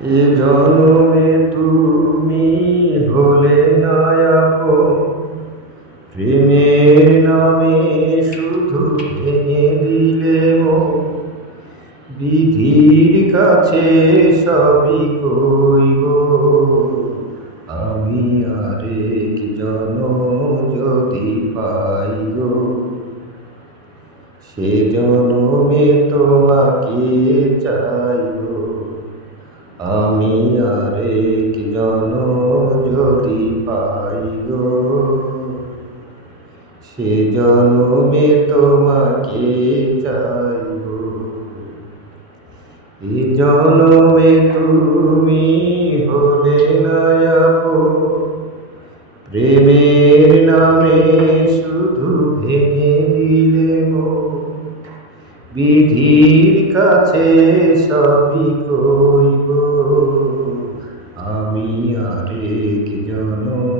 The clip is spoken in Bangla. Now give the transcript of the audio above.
এ জনমে তুমি হলে নায়াপ। প্রেমের নামে শুধু ভেঙে দিলে বিধির কাছে সবই কইব। আমি আরেক জনম যদি পাই গো। সে জনমে তোমাকে চাইব আমি আরেক জনম যদি পাই গো, সে জনমে তোমাকে চাইব এই জনমে তুমি হলে নায়াপ প্রেমের নামে শুধু ভেঙে দিলে বিধির কাছে সবই ਹਰੇ ਕੀ ਜਨੋ